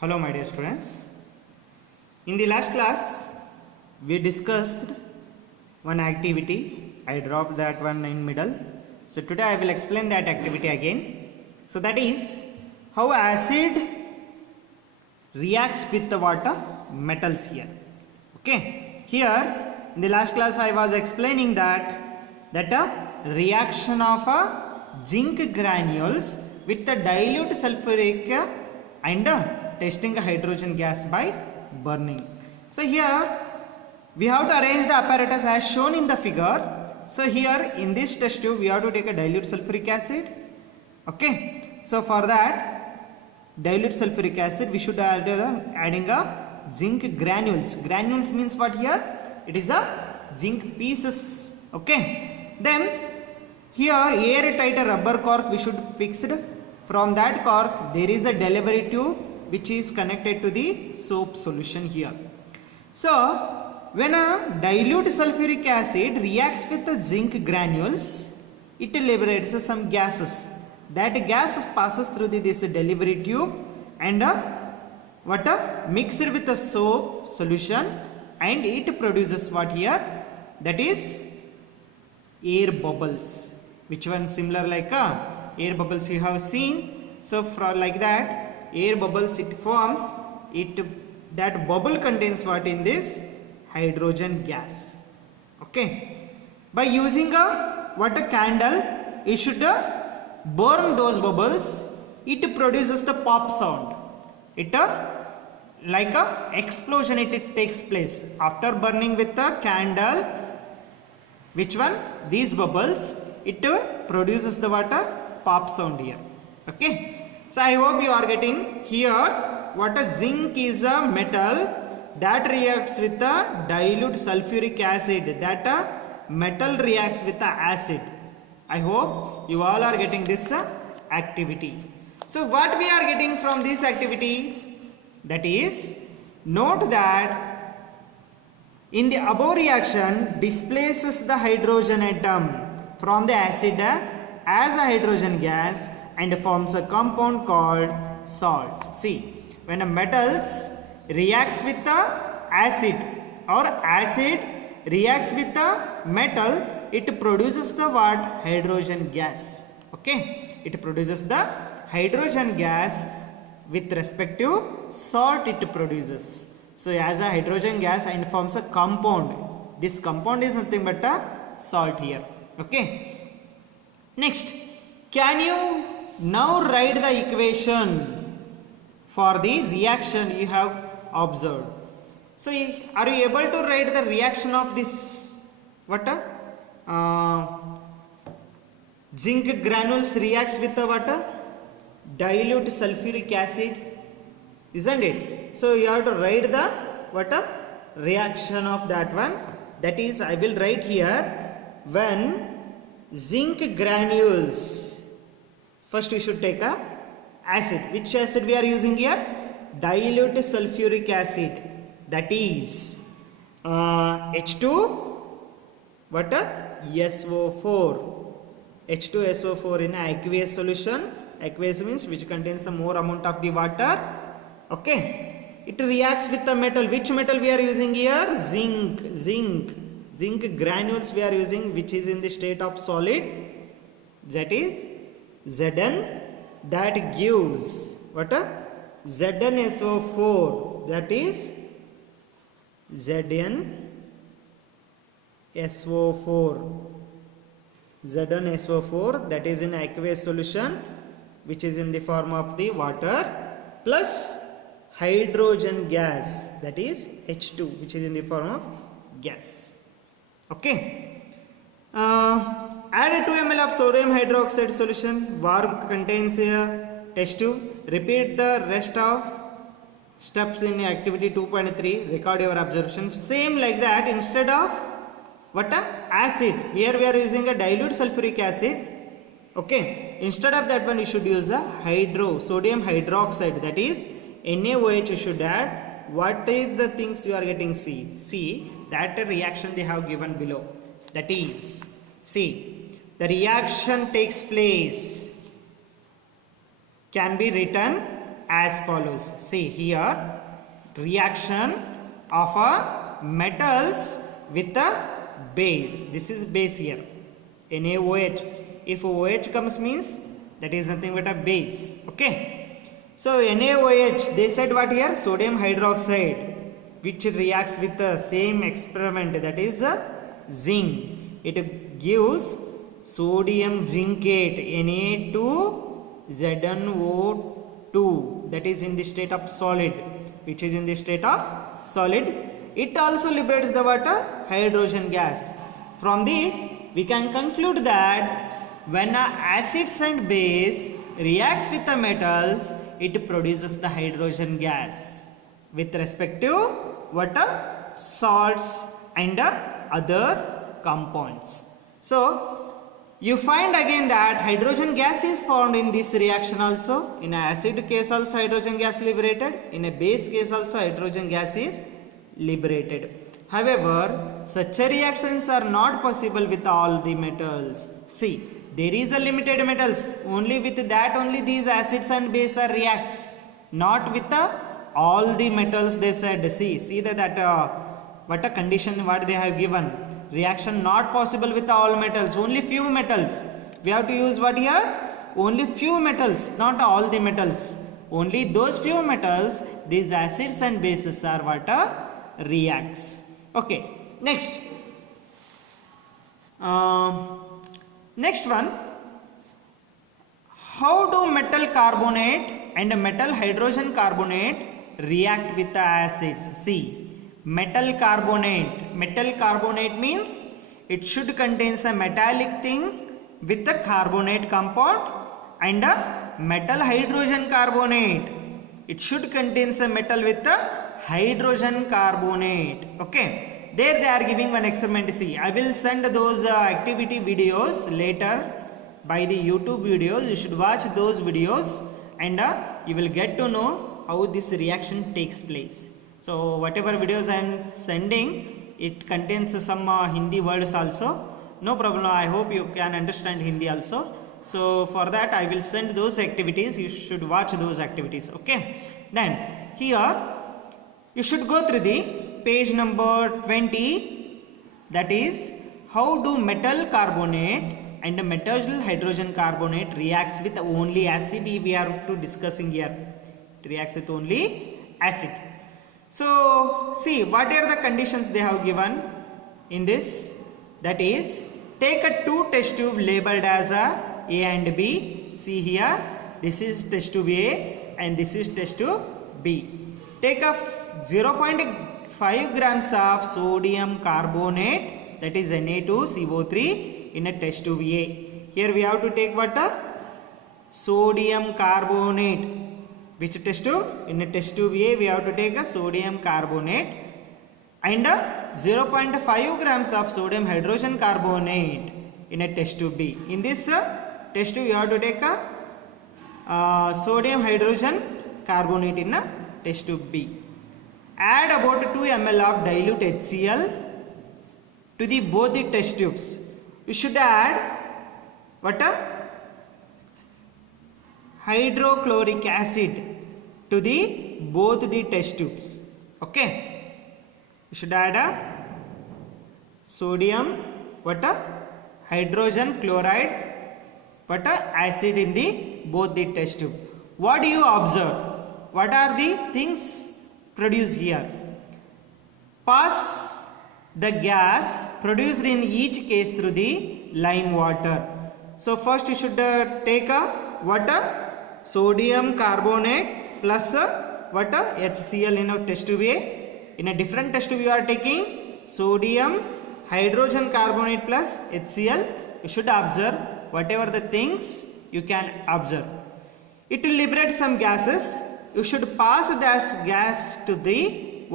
Hello my dear students. In the last class we discussed one activity. I dropped that one in middle. So today I will explain that activity again. So that is how acid reacts with the water metals here. Okay. Here in the last class I was explaining that a reaction of a zinc granules with the dilute sulfuric and testing hydrogen gas by burning. So here we have to arrange the apparatus as shown in the figure. So here in this test tube we have to take a dilute sulfuric acid. Okay. So for that dilute sulfuric acid we should add adding a zinc granules. Granules means what here? It is a zinc pieces. Okay. Then here airtight rubber cork we should fix it. From that cork there is a delivery tube which is connected to the soap solution here. So when a dilute sulfuric acid reacts with the zinc granules, it liberates some gases. That gas passes through this delivery tube and mixed with the soap solution, and it produces what here? That is air bubbles. Which one? Similar like air bubbles you have seen. So for like that air bubbles it forms, that bubble contains what in this? Hydrogen gas. Okay. By using a candle you should burn those bubbles. It produces the pop sound. It like a explosion it takes place after burning with the candle. Which one? These bubbles, it produces the pop sound here. Okay. So I hope you are getting here what a zinc is a metal that reacts with the dilute sulfuric acid. That metal reacts with the acid. I hope you all are getting this activity. So what we are getting from this activity? That is, note that in the above reaction displaces the hydrogen atom from the acid as a hydrogen gas and forms a compound called salts. See, when a metals reacts with the acid or acid reacts with the metal, it produces the what? Hydrogen gas. Okay, it produces the hydrogen gas with respect to salt it produces. So as a hydrogen gas and forms a compound. This compound is nothing but a salt here. Okay. Next, can you now write the equation for the reaction you have observed? So are you able to write the reaction of this zinc granules reacts with the dilute sulfuric acid, isn't it? So you have to write the reaction of that one. That is, I will write here, when zinc granules, first we should take a acid. Which acid we are using here? Dilute sulfuric acid. That is H2 SO4. H2SO4 in aqueous solution. Aqueous means which contains some more amount of the water. Okay. It reacts with the metal. Which metal we are using here? Zinc. Zinc granules we are using, which is in the state of solid. That is Zn. That gives ZnSO4. That is ZnSO4. ZnSO4, that is in aqueous solution, which is in the form of the water, plus hydrogen gas, that is H2, which is in the form of gas. Okay. Add 2 ml of sodium hydroxide solution. Warm contains a test tube. Repeat the rest of steps in activity 2.3. Record your observation. Same like that, instead of acid, here we are using a dilute sulfuric acid. Okay, instead of that one you should use a sodium hydroxide, that is NaOH you should add. What is the things you are getting? See that reaction they have given below. That is, see, the reaction takes place can be written as follows. See here, reaction of a metals with a base. This is base here, NaOH. If OH comes means that is nothing but a base. Okay. So NaOH, they said what here? Sodium hydroxide, which reacts with the same experiment, that is zinc. It gives sodium zincate Na2ZnO2, that is in the state of solid, which is in the state of solid. It also liberates the water hydrogen gas. From this we can conclude that when acids and base reacts with the metals, it produces the hydrogen gas with respect to water, salts and other compounds. So you find again that hydrogen gas is formed in this reaction also. In an acid case also hydrogen gas liberated, in a base case also hydrogen gas is liberated. However, such reactions are not possible with all the metals. See, there is a limited metals, only with that only these acids and base are reacts, not with all the metals, they said. See that what a condition what they have given. Reaction not possible with all metals, only few metals. We have to use what here? Only few metals, not all the metals. Only those few metals, these acids and bases are what reacts. Okay, next. Next one. How do metal carbonate and metal hydrogen carbonate react with the acids? See. Metal carbonate means it should contain a metallic thing with the carbonate compound, and a metal hydrogen carbonate, it should contain a metal with the hydrogen carbonate. Okay, there they are giving one experiment. See, I will send those activity videos later by the YouTube videos. You should watch those videos and you will get to know how this reaction takes place. So whatever videos I am sending, it contains some Hindi words also. No problem, I hope you can understand Hindi also. So for that I will send those activities, you should watch those activities. Okay. Then here you should go through the page number 20, that is how do metal carbonate and metal hydrogen carbonate reacts with only acid. We are to discussing here. It reacts with only acid. So see what are the conditions they have given in this, that is take a two test tube labeled as A and B. See here, this is test tube A and this is test tube B. Take a 0.5 grams of sodium carbonate, that is Na2CO3 in a test tube A. Here we have to take what? Sodium carbonate. Which test tube? In a test tube A we have to take a sodium carbonate and 0.5 grams of sodium hydrogen carbonate in a test tube B. In this test tube you have to take a sodium hydrogen carbonate in a test tube B. Add about 2 ml of dilute HCl to the both the test tubes. You should add what? Hydrochloric acid to the both the test tubes. Okay, you should add a sodium hydrogen chloride acid in the both the test tube. What do you observe? What are the things produced here? Pass the gas produced in each case through the lime water. So first you should take a water, sodium carbonate plus HCl in a test tube A. In a different test tube you are taking sodium hydrogen carbonate plus HCl. You should observe whatever the things you can observe. It will liberate some gases. You should pass that gas to the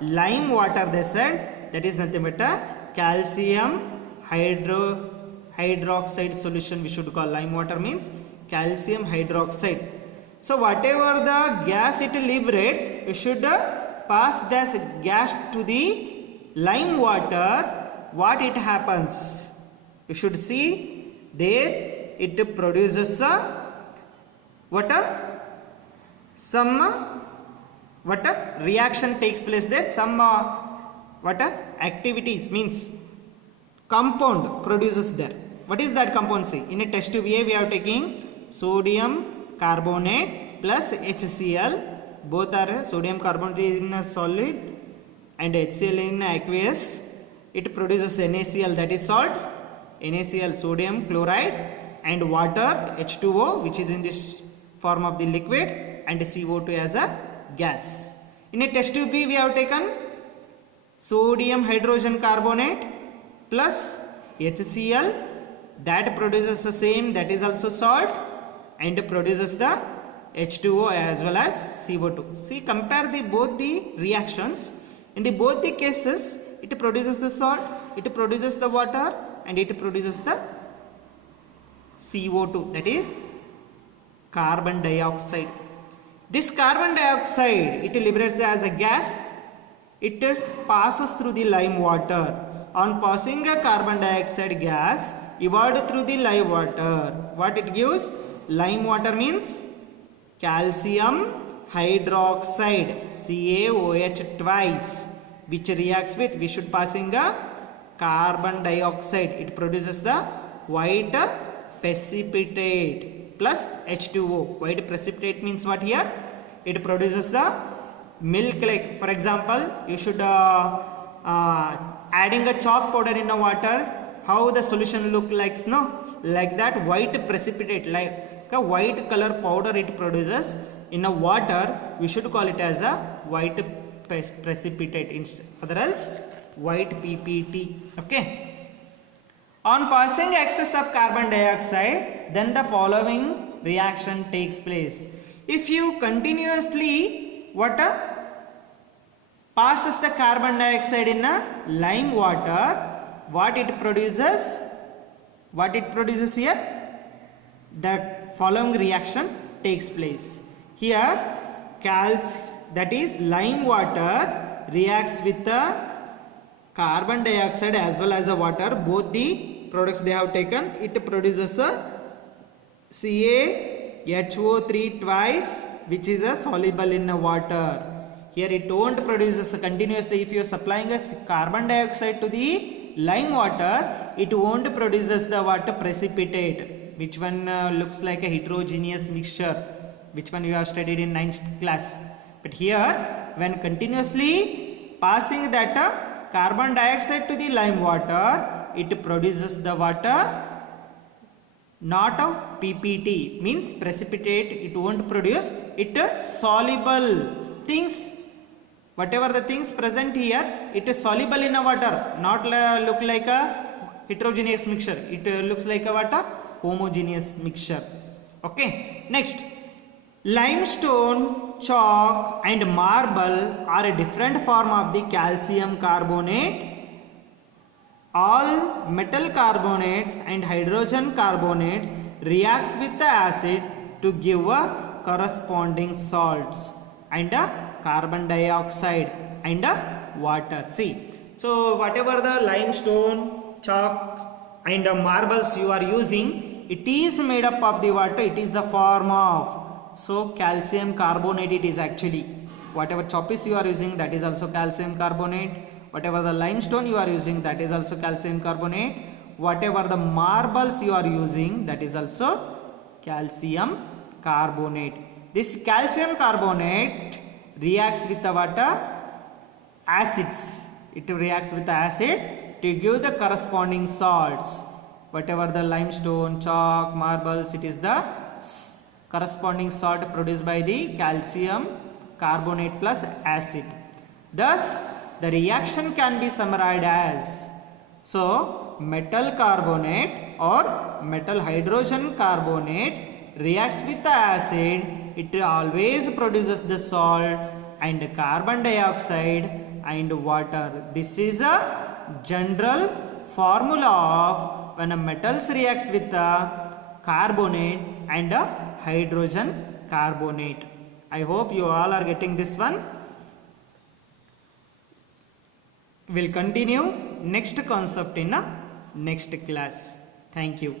lime water, they said. That is nothing but a calcium hydroxide solution. We should call lime water means calcium hydroxide. So whatever the gas it liberates, you should pass this gas to the lime water. What it happens? You should see there it produces some what a reaction takes place there, some what a activities means compound produces there. What is that compound? See, in a test tube A we are taking sodium carbonate plus HCl, both are sodium carbonate in a solid and HCl in aqueous. It produces NaCl, that is salt, NaCl sodium chloride, and water H2O which is in this form of the liquid, and CO2 as a gas. In a test tube B we have taken sodium hydrogen carbonate plus HCl, that produces the same, that is also salt, and produces the H2O as well as CO2. See, compare the both the reactions. In the both the cases it produces the salt, it produces the water, and it produces the CO2, that is carbon dioxide. This carbon dioxide, it liberates as a gas, it passes through the lime water. On passing a carbon dioxide gas evolved through the lime water, what it gives? Lime water means calcium hydroxide, CaOH twice, which reacts with, we should passing a carbon dioxide, it produces the white precipitate plus H2O. White precipitate means what here? It produces the milk, like for example you should adding a chalk powder in the water, how the solution look like, no? Like that white precipitate, like a white color powder it produces in a water, we should call it as a white precipitate, other else white PPT. Okay. On passing excess of carbon dioxide, then the following reaction takes place. If you continuously passes the carbon dioxide in a lime water, what it produces? What it produces here? The following reaction takes place. Here that is lime water reacts with the carbon dioxide as well as the water, both the products they have taken, it produces a CaHO3 twice, which is a soluble in the water. Here it won't produce continuously. If you are supplying a carbon dioxide to the lime water, it won't produce the water precipitate, which one looks like a heterogeneous mixture, which one you have studied in 9th class. But here when continuously passing that carbon dioxide to the lime water, it produces the water, not a PPT means precipitate, it won't produce, it soluble things, whatever the things present here, it is soluble in a water, not look like a heterogeneous mixture, it looks like a what? Homogeneous mixture. Okay. Next, limestone, chalk and marble are a different form of the calcium carbonate. All metal carbonates and hydrogen carbonates react with the acid to give a corresponding salts and a carbon dioxide and a water. See, so whatever the limestone, chalk and marbles you are using, it is made up of the water, it is the form of, so calcium carbonate it is actually. Whatever choppies you are using, that is also calcium carbonate. Whatever the limestone you are using, that is also calcium carbonate. Whatever the marbles you are using, that is also calcium carbonate. This calcium carbonate reacts with the water acids. It reacts with the acid to give the corresponding salts. Whatever the limestone, chalk, marbles, it is the corresponding salt produced by the calcium carbonate plus acid. Thus, the reaction can be summarized as, so metal carbonate or metal hydrogen carbonate reacts with the acid, it always produces the salt and carbon dioxide and water. This is a general formula of when a metals reacts with the carbonate and a hydrogen carbonate. I hope you all are getting this one. We'll continue next concept in a next class. Thank you.